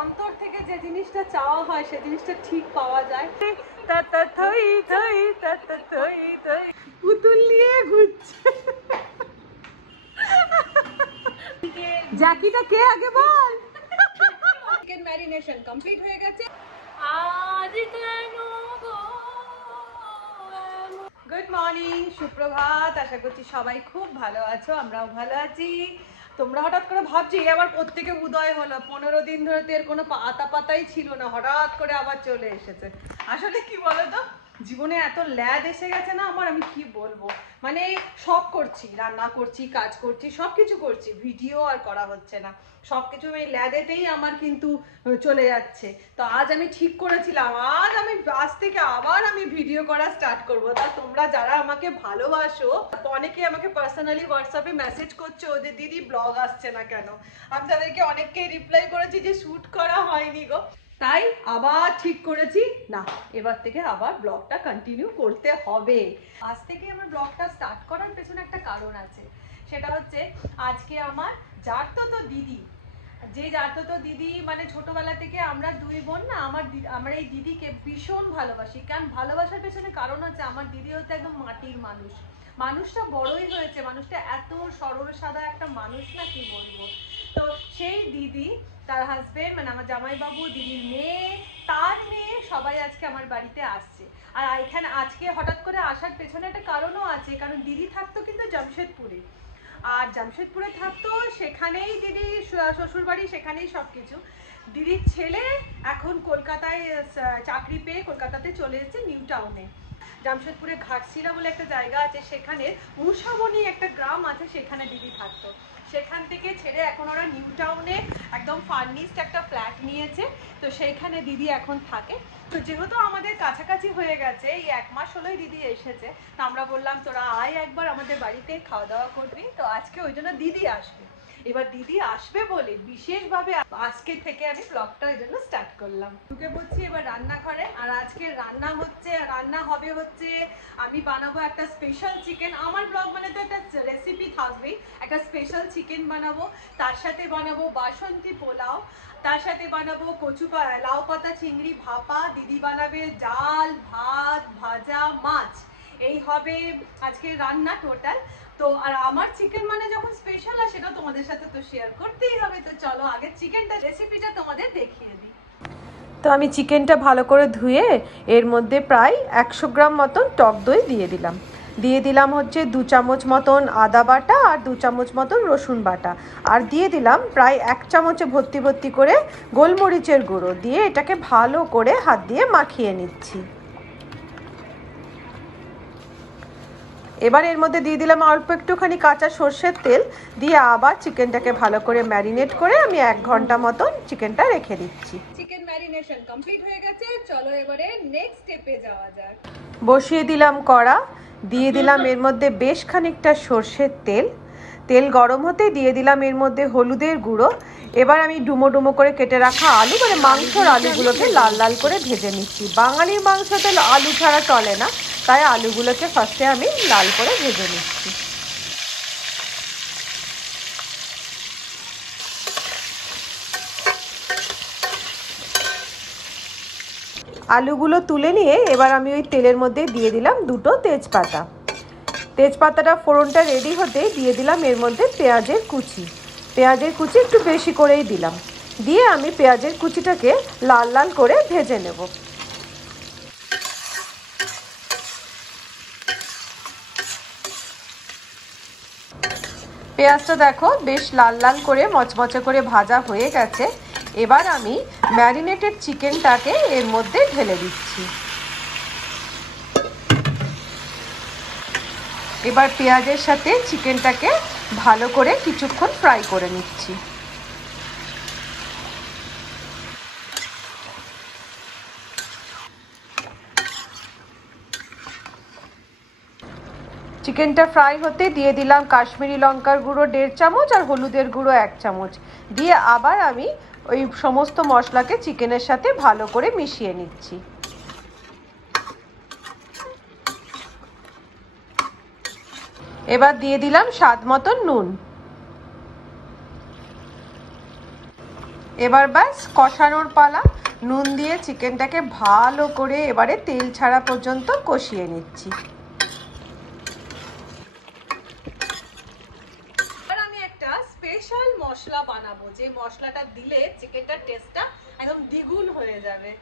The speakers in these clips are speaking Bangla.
অন্তর থেকে যে জিনিসটা চাওয়া হয় সে জিনিসটা ঠিক পাওয়া যায়। পুতুল নিয়ে ঘুরছে। জ্যাকিটা কে আগে বল। চিকেন ম্যারিনেশন কমপ্লিট হয়ে গেছে। গুড মর্নিং, সুপ্রভাত। আশা করছি সবাই খুব ভালো আছো, আমরাও ভালো আছি। তোমরা হঠাৎ করে ভাবছি আবার প্রত্যেকে উদয় হলো, 15 দিন ধরে তো এর কোনো পাতাই ছিল না, হঠাৎ করে আবার চলে এসেছে। আসলে কি বলতো, জীবনে এত ল্যাদ এসে গেছে না আমার, আমি কি বলবো। মানে সব করছি, রান্না করছি, কাজ করছি, সব কিছু করছি, ভিডিও আর করা হচ্ছে না। সব কিছু এই ল্যাদেতেই আমার কিন্তু চলে যাচ্ছে। তো আজ আমি ঠিক করেছিলাম আজ থেকে আবার আমি ভিডিও করা স্টার্ট করবো। তা তোমরা যারা আমাকে ভালোবাসো, অনেকে আমাকে পার্সোনালি হোয়াটসঅ্যাপে মেসেজ করছো ওদের দিদি ব্লগ আসছে না কেন। আমি তাদেরকে অনেককে রিপ্লাই করেছি যে শ্যুট করা হয়নি গো। তাই আবার ঠিক করেছি, না এবার থেকে আবার ব্লগটা কন্টিনিউ করতে হবে। আজ থেকে আমার ব্লগটা স্টার্ট করার পেছনে একটা কারণ আছে। সেটা হচ্ছে আজকে আমার জারতো দিদি, যে জারতো দিদি মানে ছোটবেলা থেকে আমরা দুই বোন না, আমার এই দিদিকে ভীষণ ভালোবাসি। কারণ ভালোবাসার পেছনে কারণ হচ্ছে আমার দিদি হচ্ছে একদম মাটির মানুষ। মানুষটা বড়ই হয়েছে, মানুষটা এত সরল সাদা একটা মানুষ না, কি বলবো। তো সেই দিদি, তার হাজবেন্ড মানে আমার জামাইবাবু, দিদির মেয়ে, তার মেয়ে সবাই আজকে আমার বাড়িতে আসছে। আর এখানে আজকে হঠাৎ করে আসার পেছনে একটা কারণও আছে, কারণ দিদি থাকতো কিন্তু জামশেদপুরে। আর জামশেদপুরে থাকতো, সেখানেই দিদি শ্বশুরবাড়ি, সেখানেই সব কিছু। দিদির ছেলে এখন কলকাতায় চাকরি পেয়ে কলকাতাতে চলে এসেছে, নিউ টাউনে। জামশেদপুরে ঘাটশিলা বলে একটা জায়গা আছে, সেখানে মুসাবনি একটা গ্রাম আছে, সেখানে দিদি থাকতো। সেখান থেকে ছেড়ে এখন ওরা নিউ টাউনে একদম ফার্নিশড একটা ফ্ল্যাট নিয়েছে। তো সেইখানে দিদি এখন থাকে। তো যেহেতু আমাদের কাছাকাছি হয়ে গেছে, এই 1 মাস হলোই দিদি এসেছে, তো আমরা বললাম তোরা আয় একবার আমাদের বাড়িতে খাওয়া দাওয়া করবি। তো আজকে ওই জন্য দিদি আসবে। এবার দিদি আসবে বলে বিশেষভাবে আজকে থেকে আমি ব্লগটা ওই জন্য স্টার্ট করলাম। ঢুকে পড়ছি এবার রান্নাঘরে। আর আজকে রান্না হবে হচ্ছে আমি বানাবো একটা স্পেশাল চিকেন। আমার ব্লগ মানে তো একটা রেসিপি থাকবেই, একটা স্পেশাল চিকেন বানাবো। তার সাথে বানাবো বাসন্তী পোলাও, তার সাথে বানাবো লাউ পাতা চিংড়ি ভাপা, দিদি বানাবে ডাল, ভাত, ভাজা, মাছ। এই হবে আজকে রান্না টোটাল। তো আর আমার চিকেন মানে যখন স্পেশাল হয় সেটা তোমাদের সাথে তো শেয়ার করতেই হবে। তো চলো আগে চিকেনটা রেসিপিটা তোমাদের দেখিয়ে দিই। তো আমি চিকেনটা ভালো করে ধুয়ে এর মধ্যে প্রায় 100 গ্রাম মতন টক দই দিয়ে দিলাম হচ্ছে 2 চামচ মতন আদা বাটা আর 2 চামচ মতন রসুন বাটা, আর দিয়ে দিলাম প্রায় 1 চামচে ভর্তি করে গোলমরিচের গুঁড়ো, দিয়ে এটাকে ভালো করে হাত দিয়ে মাখিয়ে নিচ্ছি। এবার এর মধ্যে দিয়ে দিলাম অল্প একটুখানি কাঁচা সর্ষের তেল, দিয়ে আবার চিকেনটাকে ভালো করে ম্যারিনেট করে আমি 1 ঘন্টা মতন চিকেনটা রেখে দিচ্ছি। চিকেন ম্যারিনেশন কমপ্লিট হয়ে গেছে, চলো এবারে নেক্সট স্টেপে যাওয়া যাক। বসিয়ে দিলাম কড়া, দিয়ে দিলাম এর মধ্যে বেশ খানিকটা সর্ষের তেল গরম হতে দিয়ে দিলাম এর মধ্যে হলুদের গুঁড়ো। এবার আমি ডুমো ডুমো করে কেটে রাখা আলু মানে মাংসর আলুগুলোকে লাল লাল করে ভেজে নিচ্ছি। বাঙালির মাংসতে আলু ছাড়া চলে না, তাই আলুগুলোকে ফার্স্টে আমি লাল করে ভেজে নিচ্ছি। আলুগুলো তুলে নিয়ে এবার আমি ওই তেলের মধ্যে দিয়ে দিলাম 2টো তেজপাতাটা ফোড়নটা রেডি হতে দিয়ে দিলাম এর মধ্যে পেঁয়াজের কুচি একটু বেশি করেই দিলাম, দিয়ে আমি পেঁয়াজের কুচিটাকে লাল লাল করে ভেজে নেব। পেঁয়াজটা দেখো বেশ লাল লাল করে মচমচে করে ভাজা হয়ে গেছে। এবার আমি ম্যারিনেটেড চিকেনটাকে এর মধ্যে ঢেলে দিচ্ছি। এবার পেঁয়াজের সাথে চিকেনটাকে ভালো করে কিছুক্ষণ ফ্রাই করে নিচ্ছি। চিকেনটা ফ্রাই হতে দিয়ে দিলাম কাশ্মীরি লঙ্কার গুঁড়ো 1.5 চামচ আর হলুদের গুঁড়ো 1 চামচ, দিয়ে আবার আমি ওই সমস্ত মশলাকে চিকেনের সাথে ভালো করে মিশিয়ে নিচ্ছি। এবার দিয়ে দিলাম স্বাদ মতন নুন। এবার ব্যাস কষানোর পালা। নুন দিয়ে চিকেনটাকে ভালো করে এবারে তেল ছাড়া পর্যন্ত কষিয়ে নিচ্ছি। এবার আমি একটা স্পেশাল মশলা বানাবো, যে মশলাটা দিলে চিকেনটার টেস্টটা একদম দ্বিগুণ হয়ে যাবে।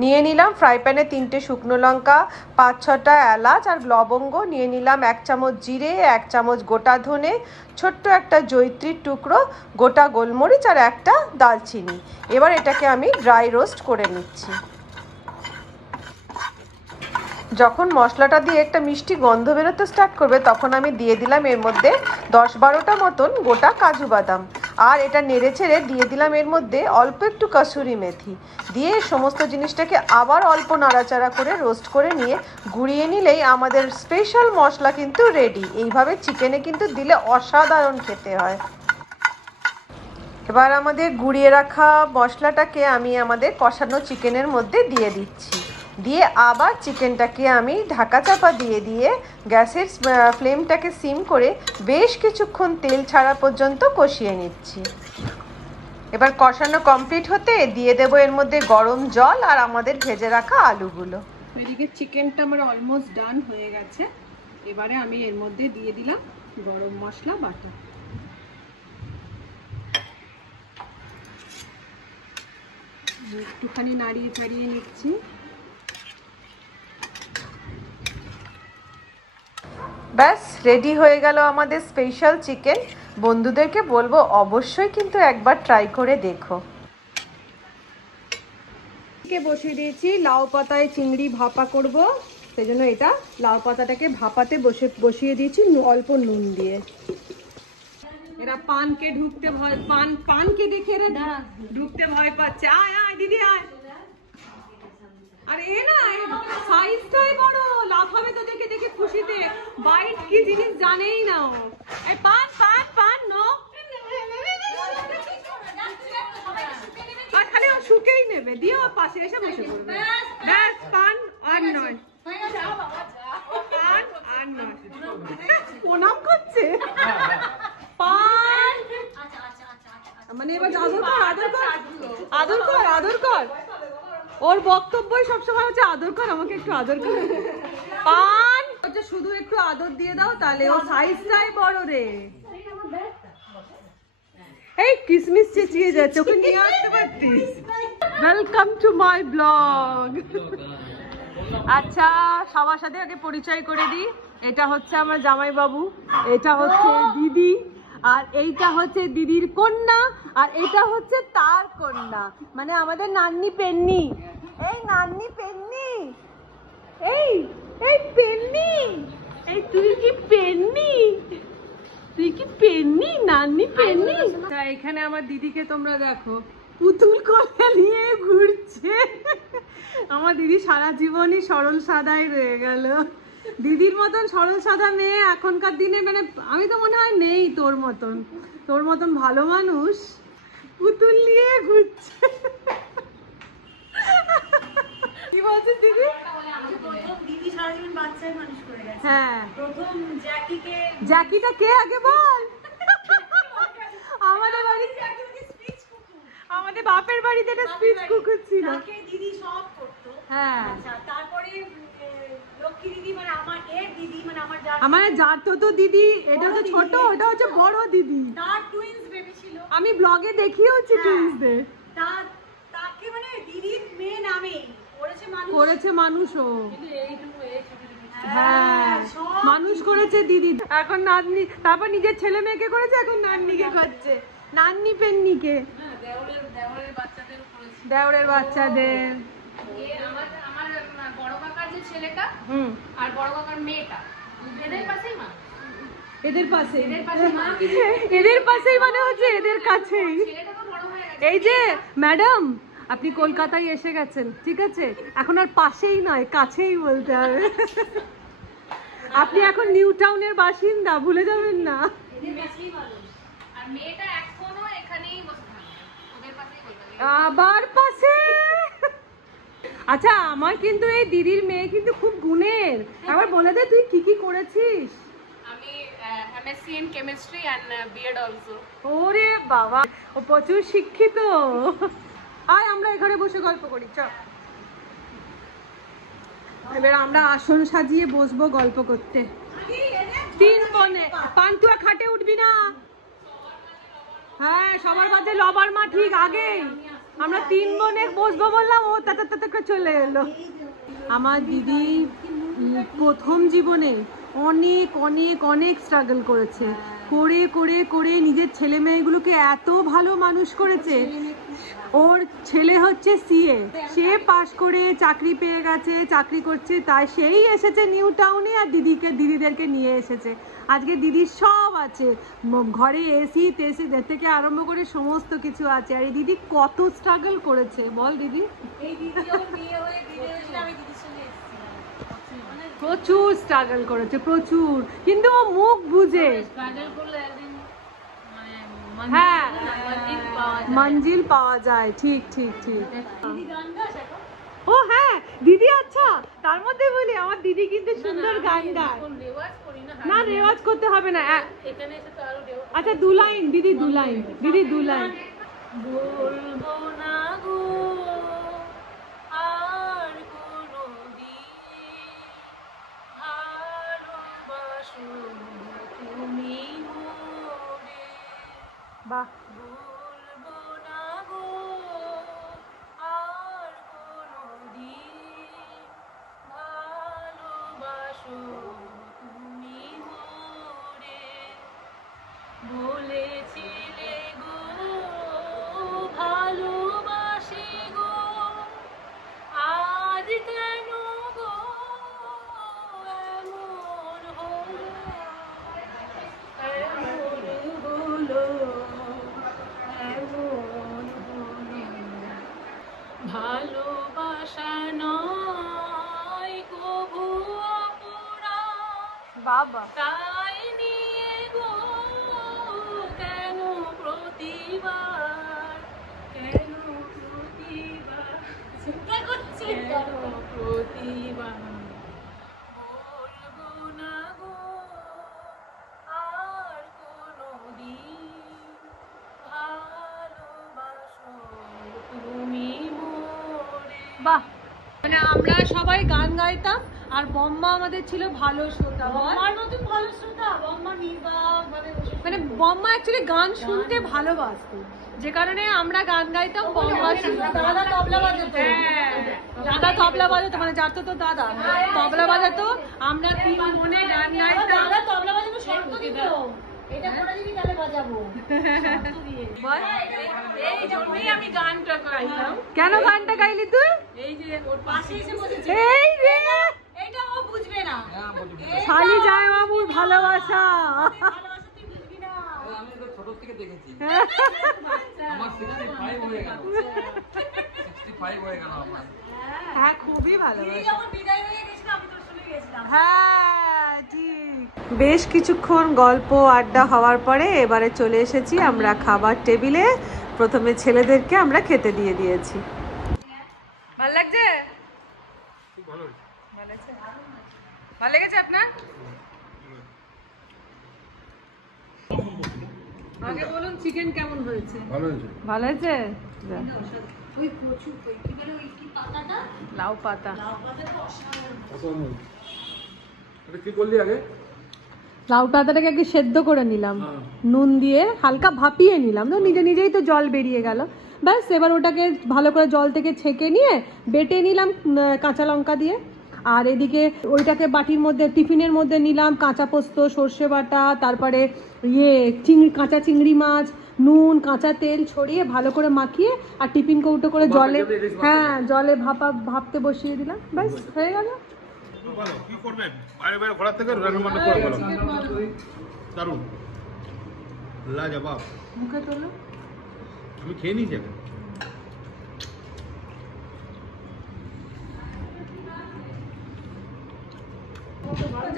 নিয়ে নিলাম ফ্রাই প্যানে 3টে শুকনো লঙ্কা, 5-6টা এলাচ আর লবঙ্গ, নিয়ে নিলাম 1 চামচ জিরে, 1 চামচ গোটা ধনে, ছোট্ট একটা জয়িত্রীর টুকরো, গোটা গোলমরিচ আর একটা দালচিনি। এবার এটাকে আমি ড্রাই রোস্ট করে নিচ্ছি। যখন মশলাটা দিয়ে একটা মিষ্টি গন্ধ বেরোতে স্টার্ট করবে তখন আমি দিয়ে দিলাম এর মধ্যে 10-12টা মতন গোটা কাজু বাদাম, আর এটা নেড়ে ছেড়ে দিয়ে দিলাম এর মধ্যে অল্প একটু কাসুরি মেথি দিয়ে সমস্ত জিনিসটাকে আবার অল্প নাড়াচাড়া করে রোস্ট করে নিয়ে গুঁড়িয়ে নিলেই আমাদের স্পেশাল মশলা কিন্তু রেডি। এইভাবে চিকেনে কিন্তু দিলে অসাধারণ খেতে হয়। এবার আমাদের গুঁড়িয়ে রাখা মশলাটাকে আমি আমাদের কষানো চিকেনের মধ্যে দিয়ে দিচ্ছি, দিয়ে আবার চিকেনটাকে আমি ঢাকা চাপা দিয়ে গ্যাসের ফ্লেমটাকে সিম করে বেশ কিছুক্ষণ তেল ছাড়া পর্যন্ত কষিয়ে নিচ্ছি। এবার কষানো কমপ্লিট হতে দিয়ে দেবো এর মধ্যে গরম জল আর আমাদের ভেজে রাখা আলুগুলো। এদিকে চিকেনটা আমার অলমোস্ট ডান হয়ে গেছে। এবারে আমি এর মধ্যে দিয়ে দিলাম গরম মশলা বাটা। একটুখানি নাড়িয়ে চাড়িয়ে নিচ্ছি। ব্যাস রেডি হয়ে গেল আমাদের স্পেশাল চিকেন। বন্ধুদেরকে বলবো অবশ্যই কিন্তু একবার ট্রাই করে দেখো। বসিয়ে দিয়েছি লাউ পাতায় চিংড়ি ভাপা করব, সেজন্য এটা লাউ পাতাটাকে ভাপাতে বসিয়ে দিয়েছি অল্প নুন দিয়ে। এরা পানকে ঢুকতে ভয়, পানকে দেখে এরা ঢুকতে ভয় পাচ্ছে। আয় আয় দিদি আয়। আরে এ না সাইজটাই বড়, লাফাবে তো দেখে দেখে খুশিতে। বাইট কি জিনিস জানেই না ও। এই পান পান পান নো, আর খালি ও শুকেই নেবে, দিয়ে ওর পাশে এসে বসে পড়বে। ব্যাস পান আর নয়, পান আর নয়। প্রণাম করছে পান, মানে এবার আদর কর আদর কর আদর কর আদর কর। ওর বক্তব্যই সবসময় হচ্ছে আদর কর, আমাকে একটু আদর কর। পান হচ্ছে শুধু একটু আদর দিয়ে দাও, তাহলে ও সাইজটাই বড় রে। এই কিসমিস চেঁচিয়ে যাচ্ছে, ওকে নিয়ে আসতে পারতিস। Welcome to my blog. আচ্ছা সবার সাথে আগে পরিচয় করে দিই। এটা হচ্ছে আমার জামাই বাবু, এটা হচ্ছে দিদি, আর এইটা হচ্ছে দিদির কন্যা, আর এটা হচ্ছে তার কন্যা, মানে আমাদের নান্নি পেন্নি। এই নান্নি পেন্নি, এই এই পেন্নি, এই তুই কি পেন্নি, তুই কি পেন্নি, নান্নি পেন্নি। তা এখানে আমার দিদিকে তোমরা দেখো পুতুল করে নিয়ে ঘুরছে। আমার দিদি সারা জীবনই সরল সাদাই রয়ে গেল। দিদির মতন সরল সাদা মেয়ে এখনকার দিনে মানে আমি তো মনে হয় নেই তোর মতন ভালো মানুষ পুতুল নিয়ে ঘুরছে। কি বলছিস দিদি? দিদি সারা জীবন বাচ্চায় মানুষ করে গেছে। হ্যাঁ প্রথম জ্যাকিটা কে আগে বল। আমাদের বাপের বাড়িতে একটা স্পিচ কুকুর ছিল, দিদি সব করতো। হ্যাঁ তারপরে লক্ষ্মী দিদি মানে আমার যার তো দিদি, এটা হচ্ছে ছোট, ওটা হচ্ছে বড় দিদি। তার টুইনস বেবি ছিল, আমি ব্লগে দেখিয়েছি টুইনসদের। তাকে মানে দিদির মেয়ে নামে করেছে মানুষ ও। হ্যাঁ মানুষ করেছে দিদি, এখন নাতনি, তারপর নিজের ছেলে মেয়েকে করেছে, এখন নাতনিকে করছে, নান্নি পেন্নিকে, দেওরের বাচ্চাদের। আমার বড় কাকার যে ছেলেটা আর বড় কাকার মেয়েটা এদের পাশেই মানে হচ্ছে এদের কাছেই। এই যে ম্যাডাম আপনি কলকাতায় এসে গেছেন, ঠিক আছে, এখন আর পাশেই নয় কাছেই বলতে হবে। আপনি এখন নিউ টাউনের বাসিন্দা, ভুলে যাবেন না। আবার পাশে। আচ্ছা আমার কিন্তু এই দিদির মেয়ে কিন্তু খুব গুণের। আবার বলে দে তুই কি কি করেছিস। আমি MSc in chemistry and B.Ed also. ওরে বাবা, ও প্রচুর শিক্ষিত। আয় আমরা এখানে বসে গল্প করি, চ। এবার আমরা আসন সাজিয়ে বসবো গল্প করতে। 3 বোনে, পান্তুয়া খাটে উঠবি না। হ্যাঁ, সবার মাঝে লবার মা ঠিক আগে। আমরা 3 বোনে বসবো বললাম, ও তাতা করে চলে এলো। আমার দিদি প্রথম জীবনে অনেক অনেক অনেক স্ট্রাগল করেছে, করে করে করে নিজের ছেলে মেয়েগুলোকে এত ভালো মানুষ করেছে। ওর ছেলে হচ্ছে সিএ, সে পাশ করে চাকরি পেয়ে গেছে, চাকরি করছে, তাই সেই এসেছে নিউ টাউনে আর দিদিদেরকে নিয়ে এসেছে। আজকে দিদির সব আছে, ঘরে এসি তেসি থেকে আরম্ভ করে সমস্ত কিছু আছে। আর এই দিদি কত স্ট্রাগল করেছে বল দিদি। প্রচুর স্ট্রাগল করেছে, প্রচুর, কিন্তু ও মুখ বুঝে। হ্যাঁ, মঞ্জিল পাওয়া যায়, ঠিক ঠিক ঠিক। ও হ্যাঁ দিদি, আচ্ছা তার মধ্যে বলি আমার দিদি কিন্তু সুন্দর গান গায়। না রেওয়াজ করতে হবে না, আচ্ছা 2 লাইন দিদি, 2 লাইন দিদি, 2 লাইন। বলবো না গো আর কোনদিন ভালোবাসো তুমি মোরে। বাহ। বলবো না গো আর কোনদিন ভালোবাসো তুমি মোরে। বলেছিলে গো ভালোবাসি গো, আজ কেন গো এমন হলো, এমন হলো, এমন হলো। ভালোবাসা নয় কবু অপরাধ, বাবা তাই নিয়ে গো কেন প্রতিবার, কেন প্রতিবার, কেন প্রতিবার। বলবো না গো আর কোনদিন ভালোবাসো তুমি মোরে। বাহ, মানে আমরা সবাই গান গাইতাম আর বম্মা আমাদের ছিল ভালো শ্রোতা। আমার মতন ভালো শ্রোতা, বম্মা নির্বাক ভাবে বসে, মানে বম্মা অ্যাকচুয়ালি গান শুনতে ভালোবাসতো, যে কারণে আমরা গান গাইতাম, বম্মা শুনতো। দাদা তবলা বাজাতো। হ্যাঁ, দাদা তবলা বাজাতো, মানে যার তো দাদা তবলা বাজাতো, আমরা 3 বোনে গান গাইতাম। দাদা তবলা বাজানো শর্ত দিত, এটা করে দিবি তাহলে বাজাবো। বল, এই জন্যই আমি গানটা গাইতাম। কেন গানটা গাইলি তুই? এই যে ওর পাশে এসে বসেছে, এই রে, এটা ও বুঝবে না। শালি যায় মামুর ভালোবাসা। ভালোবাসা তুই বুঝবি না। আমি তো ছোট থেকে দেখেছি। আমার 65 হয়ে গেল, 65 হয়ে গেল আমার। হ্যাঁ খুবই ভালো। তুই যখন বিদায় হয়ে গেছিল আমি তোর সঙ্গে গেছিলাম। হ্যাঁ ঠিক। বেশ কিছুক্ষণ গল্প আড্ডা হওয়ার পরে এবারে চলে এসেছি আমরা খাবার টেবিলে। প্রথমে ছেলেদেরকে আমরা খেতে দিয়ে দিয়েছি। ভালো লাগছে? ভালো লাগছে? ভালো লেগেছে আপনার? আগে বলুন চিকেন কেমন হয়েছে? ভালো হয়েছে। ভালো হয়েছে? ওই কচু কি বলে ওই কি পাতাটা, লাউ পাতা। লাউ পাতাটা অসাধারণ। এটা কি করলি আগে? লাউ পাতাটাকে আগে সেদ্ধ করে নিলাম, নুন দিয়ে হালকা ভাপিয়ে নিলাম, তো নিজে নিজেই তো জল বেরিয়ে গেল। ব্যাস এবার ওটাকে ভালো করে জল থেকে ছেঁকে নিয়ে বেটে নিলাম কাঁচা লঙ্কা দিয়ে। আর এদিকে ওইটাকে বাটির মধ্যে টিফিনের মধ্যে নিলাম কাঁচা পোস্ত, সর্ষে বাটা, তারপরে কাঁচা চিংড়ি মাছ, নুন, কাঁচা তেল ছড়িয়ে ভালো করে মাখিয়ে আর টিফিন কৌটো করে জলে, হ্যাঁ জলে ভাপতে বসিয়ে দিলাম, ব্যাস হয়ে গেল। কি করবে বাইরে বাইরে ঘোরার থেকে রান্না বান্না করে ভালো দারুণ লাজবাব। মুখে তোলো। আমি খেয়ে নিয়েছি এখন।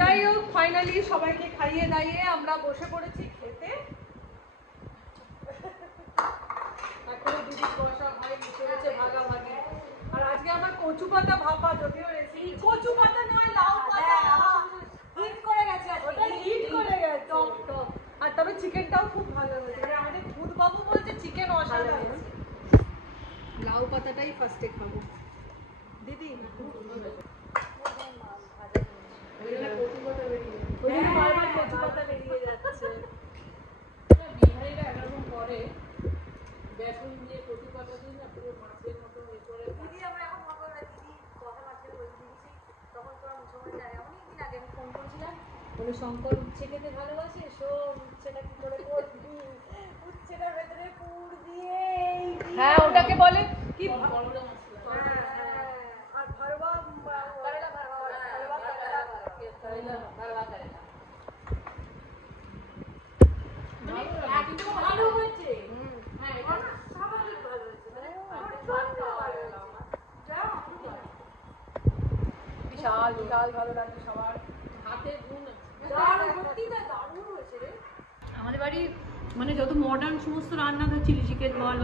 যাই হোক ফাইনালি সবাইকে খাইয়ে দাইয়ে আমরা বসে পড়েছি খেতে। এখনো দিদি বসা হয়নি, চলেছে ভাগাভাগি। আর আজকে আমার কচু পাতা ভাপা, যদিও রেসিপি কচু পাতা নয় লাউ পাতা হিট করে গেছে, ওটা হিট করে গেছে টক টক। তবে চিকেনটাও খুব ভালো হয়েছে, মানে আমাদের খুদ বাবু বলছে চিকেন অসাধারণ। লাউ পাতাটাই ফার্স্টে খাবো দিদি। বারবার কচু পাতা বেরিয়ে যাচ্ছে। বিহারিরা এরকম করে, বেসন দিয়ে কচু পাতা দিয়ে না পুরো মাছের মতো ইয়ে করে। দিদি আমরা এখন মঙ্গলবার দিদি কথা মাঝে বলছি দিদি, তখন তোরা মুসলমান যায় অনেকদিন আগে আমি ফোন করেছিলাম, বলে শঙ্কর উচ্ছে খেতে ভালোবাসে, শোন উচ্ছেটা কি করে করবি, উচ্ছেটার ভেতরে পুর দিয়ে হ্যাঁ ওটাকে বলে কি বড় মশলা। আর ভরবা করেলা একদম ভালো হয়েছে। হ্যাঁ এটা না স্বাভাবিক ভালো হয়েছে, মানে বিশাল বিশাল ভালো লাগছে সবার। হাতে গুণ আছে। দারুণ হয়েছে রে। আমাদের বাড়ি মানে যত মডার্ন সমস্ত রান্না, ধর চিলি চিকেন বল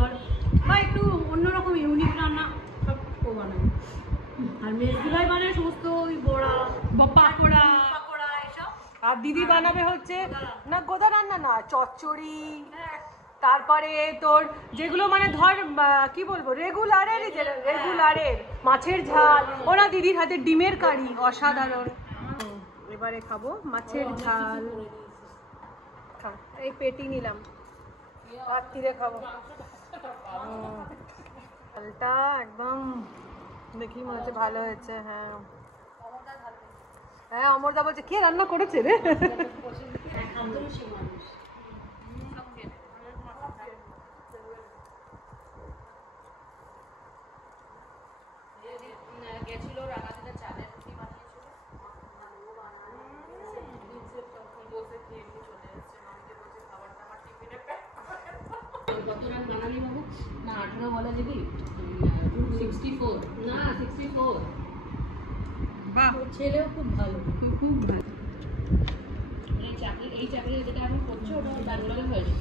বা একটু অন্যরকম ইউনিক রান্না সব ও বানায়। আর মেজগুলাই বানায় সমস্ত ওই বড়া পাকোড়া পাকোড়া এসব। আর দিদি বানাবে হচ্ছে না গোদা রান্না না চচ্চড়ি, তারপরে তোর যেগুলো মানে ধর কি বলবো রেগুলারের মাছের ঝাল, ওরা দিদির হাতে ডিমের কারি অসাধারণ। এবারে খাবো মাছের ঝাল, এই পেটি নিলাম রাত্রিরে খাবো। ঝালটা একদম দেখি মনে হচ্ছে ভালো হয়েছে। হ্যাঁ হ্যাঁ অমরদা বলছে কে রান্না করেছে রে। গেছিল রাঙাদিনে চালের রুটি বানিয়েছিল, বসে খেয়ে চলে এসছে। মাকে বলছে খাবারটা আমার টিফিনে কত রান বানালি বাবু? না 18 বলে দিদি 64 না 64। বাহ ছেলেও খুব ভালো, খুব ভালো। এই চাকরি যেটা এখন করছে ওটা ব্যাঙ্গালোরে হয়েছে,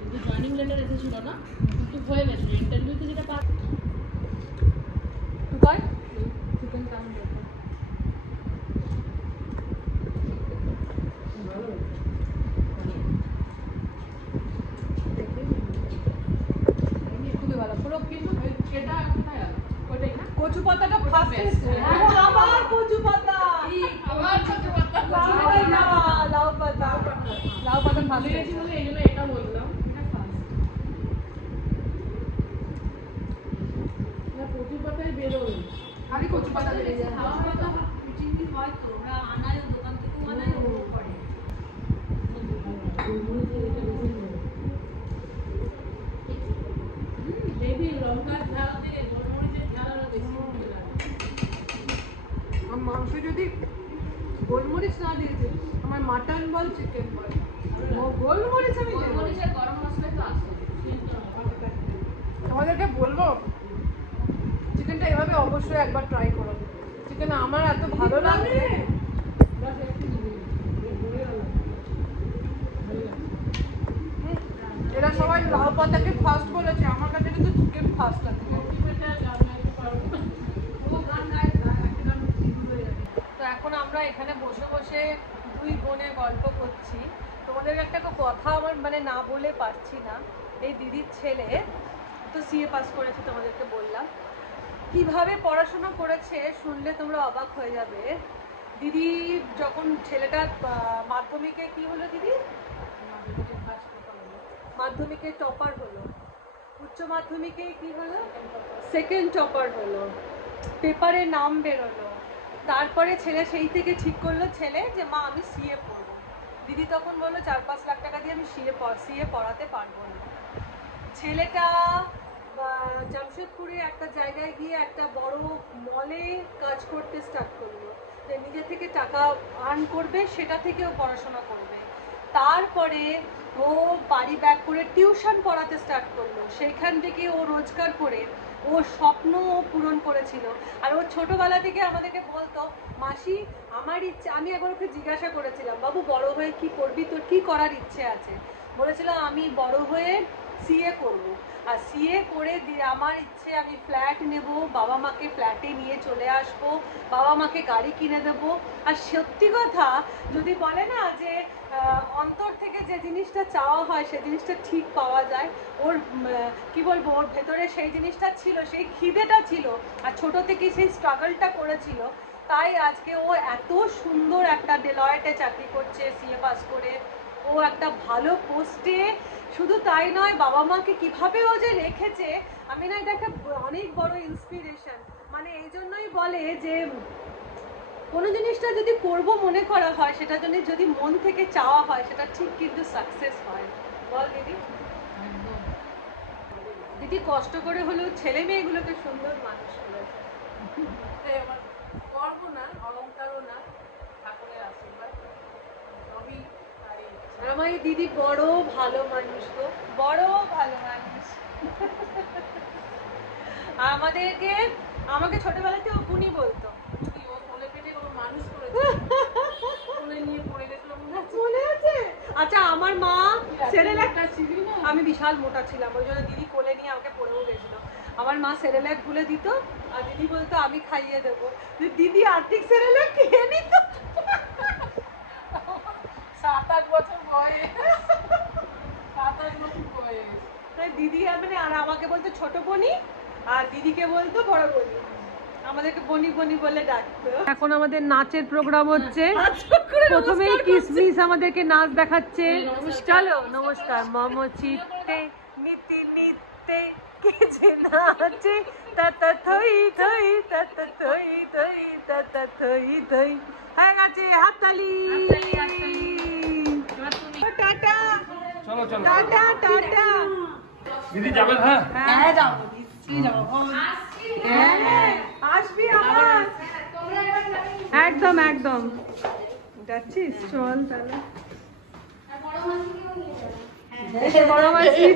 কিন্তু জয়েনিং লেটার এসেছিল না, কিন্তু হয়ে গেছে ইন্টারভিউতে যেটা পাস। কয় চিকেন কাম দেখো খুবই ভালো পুরো। কিন্তু এটা কোথায় গেল? ওটাই না কচু পাতাটা ফার্স্ট, আবার কচু পাতা, আবার কত পাতা লাউ পাতা ফার্স্ট। লেগেছি বলে এই জন্য এটা বললাম। এটা ফার্স্ট না, কচু পাতায় বেরোয়, খালি কচু পাতা বেরিয়ে যায়। খাওয়া পাতা চিংড়ি হয় তো ওরা আনায়, দোকান থেকে আনায় ও করে। বেবি লঙ্কার ঝাল দিয়ে গোলমরিচের ঝাল আরো বেশি ভালো লাগে। আর মাংস যদি গোলমরিচ না দিয়েছে, আমার মাটন বল চিকেন বল গোলমরিচ আমি দেবো। গোলমরিচের গরম মশলা তো আছে। আমাদেরকে বলবো চিকেনটা এভাবে অবশ্যই একবার ট্রাই করো। চিকেন আমার এত ভালো লাগে। এরা সবাই লাউ পাতাকে ফার্স্ট বলেছে, আমার কাছে কিন্তু চিকেন ফার্স্ট আছে। তো এখন আমরা এখানে বসে বসে দুই বোনে গল্প করছি। তোমাদের একটা কথা আমার মানে না বলে পারছি না। এই দিদির ছেলে তো সিএ পাস করেছে, তোমাদেরকে বললাম কিভাবে পড়াশোনা করেছে শুনলে তোমরা অবাক হয়ে যাবে। দিদি যখন ছেলেটার মাধ্যমিকে কি হলো দিদি, মাধ্যমিকে টপার হলো, উচ্চ মাধ্যমিকে কি হলো সেকেন্ড টপার হলো, পেপারে নাম বেরোলো। তারপরে ছেলে সেই থেকে ঠিক করলো ছেলে যে মা আমি সিএ পড়বো। দিদি তখন বললো 4-5 লাখ টাকা দিয়ে আমি সিএ পড়াতে পারবো না। ছেলেটা জামশেদপুরে একটা জায়গায় গিয়ে একটা বড় মলে কাজ করতে স্টার্ট করলো, যে নিজে থেকে টাকা আর্ন করবে, সেটা থেকেও পড়াশোনা করবে। তারপরে ও বাড়ি ব্যাক করে টিউশন পড়াতে স্টার্ট করলো, সেইখান থেকে ও রোজগার করে ও স্বপ্ন পূরণ করেছিল। আর ও ছোটোবেলা থেকে আমাদেরকে বলতো মাসি আমার ইচ্ছে, আমি একবার ওকে জিজ্ঞাসা করেছিলাম বাবু বড় হয়ে কি করবি, তোর কি করার ইচ্ছে আছে? বলেছিল আমি বড় হয়ে সিএ করব। আর সিএ করে দিয়ে আমার ইচ্ছে আমি ফ্ল্যাট নেব, বাবা মাকে ফ্ল্যাটে নিয়ে চলে আসব, বাবা মাকে গাড়ি কিনে দেব। আর সত্যি কথা যদি বলে না যে অন্তর থেকে যে জিনিসটা চাওয়া হয় সে জিনিসটা ঠিক পাওয়া যায়, ওর কি বলবো, ওর ভেতরে সেই জিনিসটা ছিল, সেই খিদেটা ছিল, আর ছোট থেকেই সেই স্ট্রাগলটা করেছিল। তাই আজকে ও এত সুন্দর একটা ডেলয়েটে চাকরি করছে সিএ পাস করে, ও একটা ভালো পোস্টে। শুধু তাই নয়, বাবা মাকে কিভাবে ও যে রেখেছে, আমি না এটা একটা অনেক বড় ইন্সপিরেশন। মানে এই জন্যই বলে যে কোনো জিনিসটা যদি করব মনে করা হয়, সেটা যদি মন থেকে চাওয়া হয়, সেটা ঠিক কিন্তু সাকসেস হয়। বল দিদি। দিদি কষ্ট করে হলেও ছেলে মেয়েগুলোকে সুন্দর মানুষ করেছে। কর্ম না, অলংকারও না, ঠাকুরের আশীর্বাদ সবই তারই ইচ্ছা। আমার এই দিদি বড় ভালো মানুষ গো, বড় ভালো মানুষ। আমাকে ছোটবেলাতে ও বুনি বলতো। ও কোলে পেটে কোনো মানুষ করেছে, কোলে নিয়ে পড়ে গেছিলাম না, মনে আছে? আচ্ছা, আমার মা সেরেলাক, একটা ছিলি না, আমি বিশাল মোটা ছিলাম, ওই জন্য দিদি কোলে নিয়ে আমাকে পড়েও গেছিল। আমার মা সেরেলাক গুলে দিত আর দিদি বলতো আমি খাইয়ে দেবো। দিদি আর্থিক সেরেলাক খেয়ে নিত। 7-8 বছর বয়স, 7-8 বছর বয়স। তাই দিদি মানে আর আমাকে বলতো ছোট বনি, আর দিদিকে বলতো বড় বনি। আমাদেরকে বনি বনি বলে ডাকতো। এখন আমাদের নাচের প্রোগ্রাম হচ্ছে। প্রথমেই কিসমিস আমাদেরকে নাচ দেখাচ্ছে। চলো নমস্কার। মম চিত্তে নিতে নিতে কে যে নাচে তাতা থই থই তাতা থই থই তাতা থই থই। হ্যাঁ নাচে হাততালি। টাটা চলো চলো টাটা টাটা। দিদি যাবেন? হ্যাঁ হ্যাঁ যাবো, নিশ্চয়ই যাবো। হ্যাঁ আসবি আমার। একদম একদম যাচ্ছিস, চল তাহলে। বড় মাসি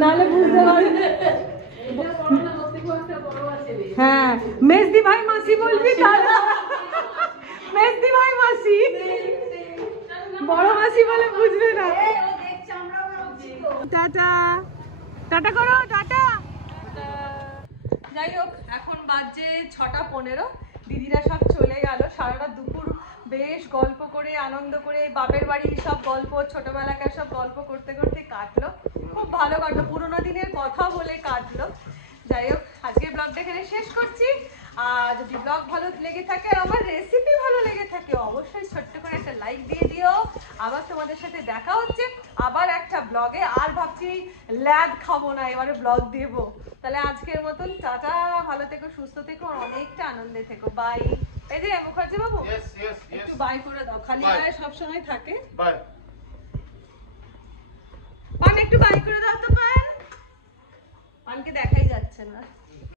নালে বুঝতে পারবে। হ্যাঁ মেজদি ভাই মাসি বলবি তাহলে। মেজদি ভাই মাসি, বড় মাসি বলে বুঝবে না। টাটা টাটা করো, টাটা। যাই হোক, এখন বাজে 6:15। দিদিরা সব চলে গেল। সারাটা দুপুর বেশ গল্প করে আনন্দ করে বাপের বাড়ির সব গল্প, ছোটবেলাকার সব গল্প করতে করতে কাটলো। খুব ভালো কাটলো, পুরোনো দিনের কথা বলে কাটলো। যাই হোক, আজকের ব্লগটা এখানে শেষ করছি। আর যদি ব্লগ ভালো লেগে থাকে আর আমার রেসিপি ভালো লেগে থাকে, অবশ্যই ছোট্ট করে একটা লাইক দিয়ে দিও। আবার তোমাদের সাথে দেখা হচ্ছে আবার একটা ব্লগে। আর ভাবছি ল্যাদ খাবো না, এবারে ব্লগ দেবো। তাহলে আজকের মতন টাটা, ভালো থেকো, সুস্থ থেকো, আর অনেকটা আনন্দে থেকো। বাই। এই যে মুখার্জি বাবু, একটু বাই করে দাও, খালি গায়ে সবসময় থাকে। বাই। পান একটু বাই করে দাও তো, পান। পানকে দেখাই যাচ্ছে না।